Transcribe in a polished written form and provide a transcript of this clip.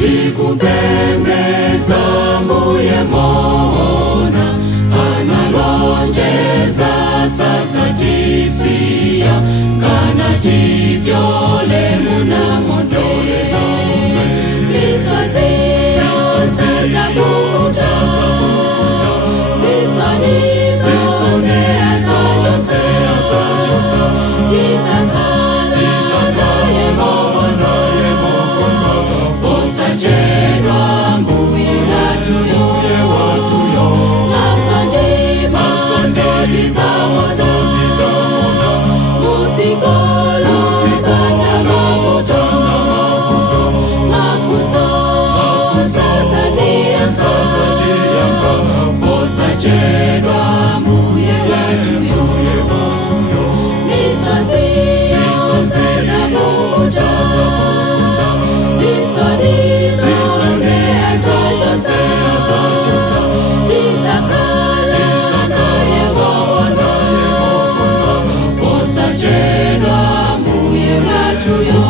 ndikupembedza mbuye mona analonjeza sasatisiya kana tipyole munamondole naume misozi zabukuta zisoni zose atajosa tizakhala yemona osajedwa mbuye watuyo masondizamona muzikolo kana mafuto mafuso sazatiyanga osajedwa mbuye watuyo misozi zabukuta zisoni atajosa tizakhala yemona osajedwa mbuye watuyo